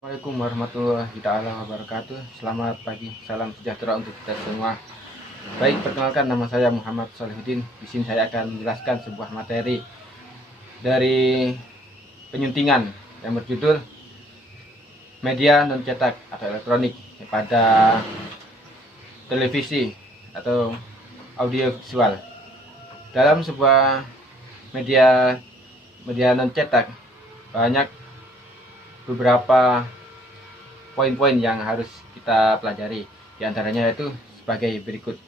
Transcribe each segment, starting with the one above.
Assalamualaikum warahmatullahi taala wabarakatuh. Selamat pagi, salam sejahtera untuk kita semua. Baik, perkenalkan nama saya Muhammad Solihuddin. Di sini saya akan menjelaskan sebuah materi dari penyuntingan yang berjudul media non cetak atau elektronik pada televisi atau audio visual. Dalam sebuah media non cetak banyak beberapa poin-poin yang harus kita pelajari. Di antaranya yaitu sebagai berikut.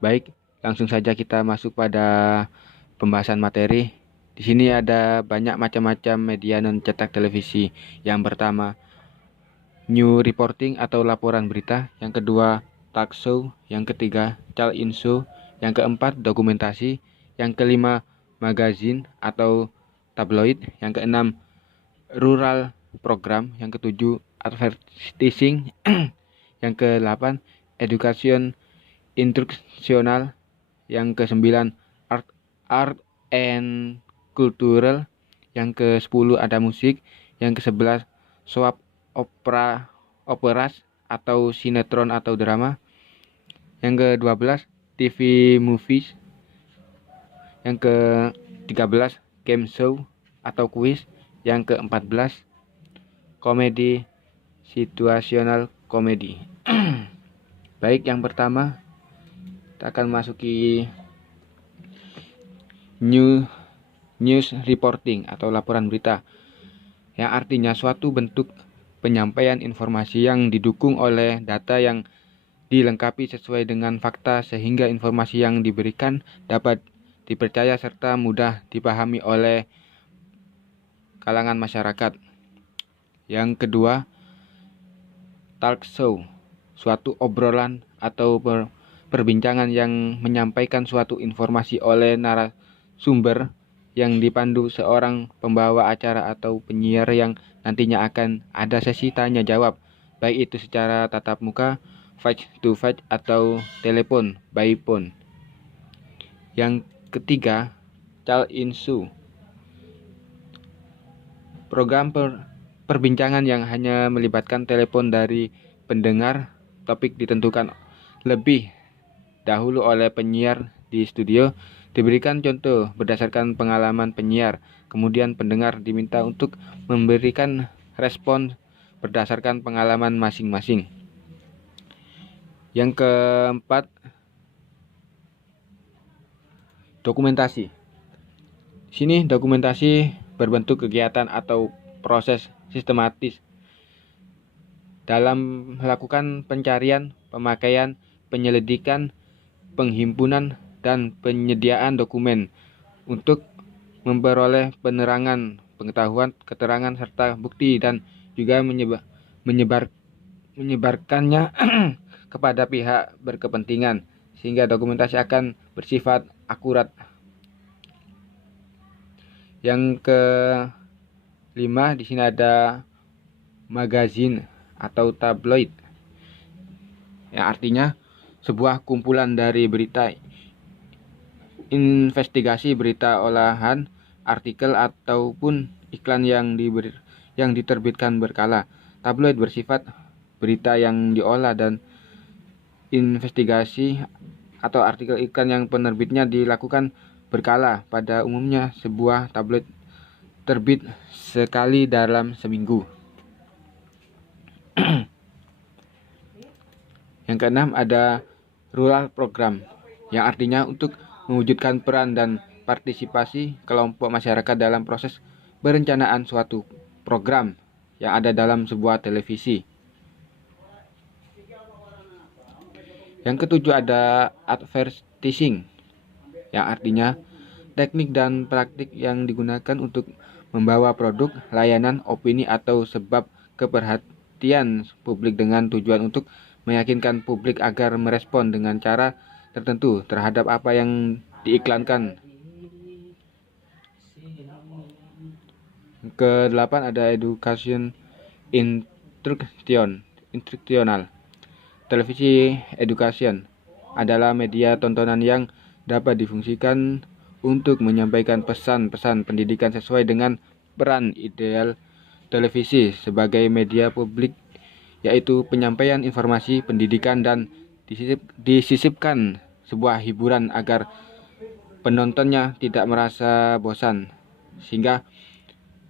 Baik, langsung saja kita masuk pada pembahasan materi. Di sini ada banyak macam-macam media non cetak televisi. Yang pertama, new reporting atau laporan berita. Yang kedua, talk show. Yang ketiga, call-in show. Yang keempat, dokumentasi. Yang kelima, magazine atau tabloid. Yang keenam, rural program. Yang ketujuh, advertising. Yang ke-8, education instruksional. Yang ke-9, art and cultural. Yang ke-10 ada musik. Yang ke-11 soap operas atau sinetron atau drama. Yang ke-12 TV movies. Yang ke-13 game show atau quiz. Yang ke-14 komedi situasional komedi. Baik, yang pertama kita akan masuki news reporting atau laporan berita, yang artinya suatu bentuk penyampaian informasi yang didukung oleh data yang dilengkapi sesuai dengan fakta sehingga informasi yang diberikan dapat dipercaya serta mudah dipahami oleh kalangan masyarakat. Yang kedua, talk show, suatu obrolan atau perbincangan yang menyampaikan suatu informasi oleh narasumber yang dipandu seorang pembawa acara atau penyiar yang nantinya akan ada sesi tanya jawab, baik itu secara tatap muka, face to face atau telepon by phone. Yang ketiga, call-in show, program perbincangan yang hanya melibatkan telepon dari pendengar. Topik ditentukan lebih dahulu oleh penyiar di studio, diberikan contoh berdasarkan pengalaman penyiar, kemudian pendengar diminta untuk memberikan respon berdasarkan pengalaman masing-masing. Yang keempat, dokumentasi. Sini dokumentasi berbentuk kegiatan atau proses sistematis dalam melakukan pencarian, pemakaian, penyelidikan, penghimpunan, dan penyediaan dokumen untuk memperoleh penerangan, pengetahuan, keterangan, serta bukti, dan juga menyebarkannya kepada pihak berkepentingan, sehingga dokumentasi akan bersifat akurat. Yang kelima, di sini ada magazine atau tabloid, yang artinya sebuah kumpulan dari berita, investigasi, berita olahan, artikel ataupun iklan yang diterbitkan berkala. Tabloid bersifat berita yang diolah dan investigasi atau artikel iklan yang penerbitnya dilakukan berkala. Pada umumnya sebuah tabloid terbit sekali dalam seminggu. Yang keenam ada rural program, yang artinya untuk mewujudkan peran dan partisipasi kelompok masyarakat dalam proses perencanaan suatu program yang ada dalam sebuah televisi. Yang ketujuh ada advertising, yang artinya teknik dan praktik yang digunakan untuk membawa produk, layanan, opini atau sebab keperhatian publik dengan tujuan untuk meyakinkan publik agar merespon dengan cara tertentu terhadap apa yang diiklankan. Ke-8 ada education instruksional. Televisi education adalah media tontonan yang dapat difungsikan untuk menyampaikan pesan-pesan pendidikan sesuai dengan peran ideal televisi sebagai media publik, yaitu penyampaian informasi, pendidikan, dan disisipkan sebuah hiburan agar penontonnya tidak merasa bosan, sehingga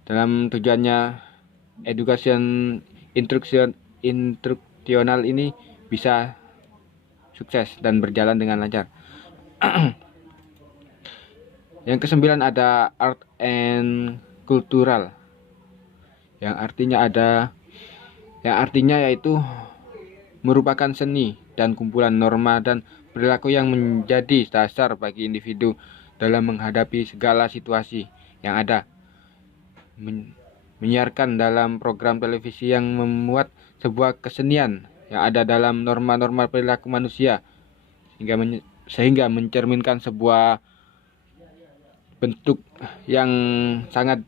dalam tujuannya education instruksional ini bisa sukses dan berjalan dengan lancar. Yang kesembilan ada art and cultural, yang artinya yaitu merupakan seni dan kumpulan norma dan perilaku yang menjadi dasar bagi individu dalam menghadapi segala situasi yang ada. Menyiarkan dalam program televisi yang memuat sebuah kesenian yang ada dalam norma-norma perilaku manusia, sehingga mencerminkan sebuah bentuk yang sangat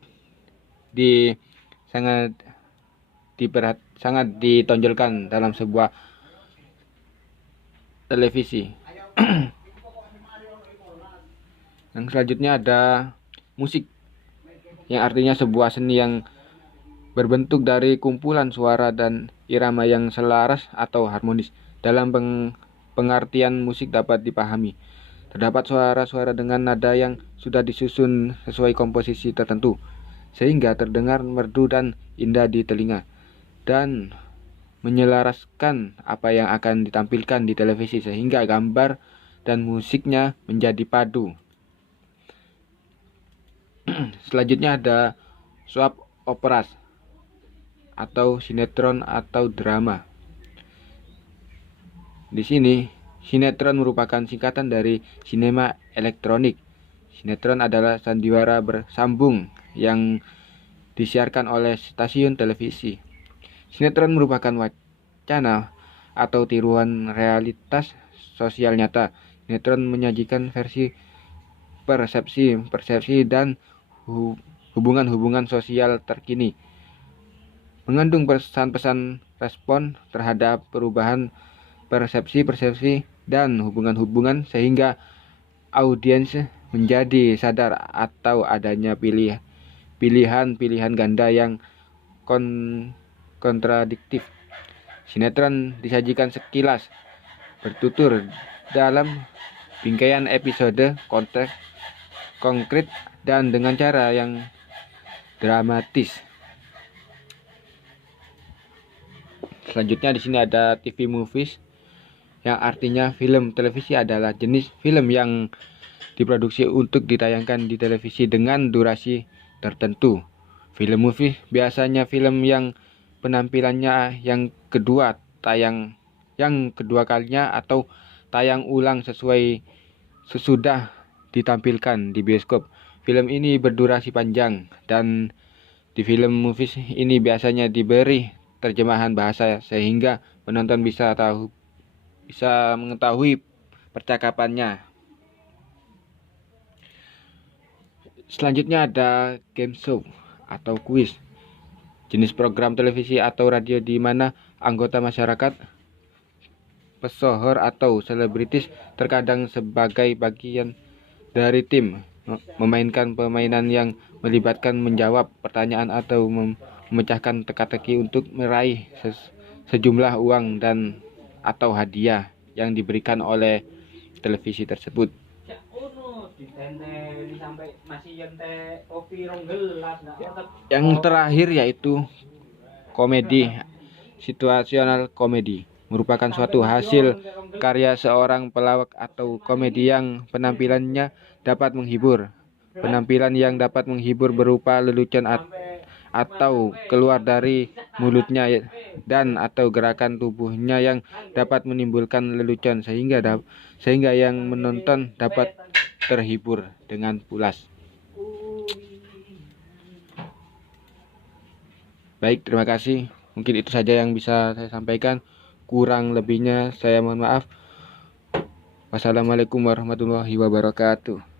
ditonjolkan dalam sebuah televisi. Yang selanjutnya ada musik, yang artinya sebuah seni yang berbentuk dari kumpulan suara dan irama yang selaras atau harmonis. Dalam pengertian musik dapat dipahami, terdapat suara-suara dengan nada yang sudah disusun sesuai komposisi tertentu, sehingga terdengar merdu dan indah di telinga, dan menyelaraskan apa yang akan ditampilkan di televisi, sehingga gambar dan musiknya menjadi padu. Selanjutnya ada soap operas atau sinetron atau drama. Di sini, sinetron merupakan singkatan dari sinema elektronik. Sinetron adalah sandiwara bersambung yang disiarkan oleh stasiun televisi. Sinetron merupakan wacana atau tiruan realitas sosial nyata. Sinetron menyajikan versi persepsi dan hubungan-hubungan sosial terkini, mengandung pesan-pesan respon terhadap perubahan persepsi dan hubungan-hubungan, sehingga audiens menjadi sadar atau adanya pilihan-pilihan ganda yang kontradiktif. Sinetron disajikan sekilas, bertutur dalam bingkaian episode konteks konkret dan dengan cara yang dramatis. Selanjutnya di sini ada TV movies, yang artinya film televisi adalah jenis film yang diproduksi untuk ditayangkan di televisi dengan durasi tertentu. Film movie biasanya film yang penampilannya yang kedua kalinya atau tayang ulang sesudah ditampilkan di bioskop. Film ini berdurasi panjang, dan di film movies ini biasanya diberi terjemahan bahasa sehingga penonton bisa mengetahui percakapannya. Selanjutnya ada game show atau kuis, jenis program televisi atau radio di mana anggota masyarakat, pesohor atau selebritis terkadang sebagai bagian dari tim memainkan permainan yang melibatkan menjawab pertanyaan atau memecahkan teka-teki untuk meraih sejumlah uang dan atau hadiah yang diberikan oleh televisi tersebut. Yang terakhir yaitu komedi. Situasional komedi merupakan suatu hasil karya seorang pelawak atau komedi yang penampilannya dapat menghibur. Penampilan yang dapat menghibur berupa lelucon atau keluar dari mulutnya dan atau gerakan tubuhnya yang dapat menimbulkan lelucon sehingga yang menonton dapat terhibur dengan pulas. Baik, terima kasih. Mungkin itu saja yang bisa saya sampaikan. Kurang lebihnya saya mohon maaf. Wassalamualaikum warahmatullahi wabarakatuh.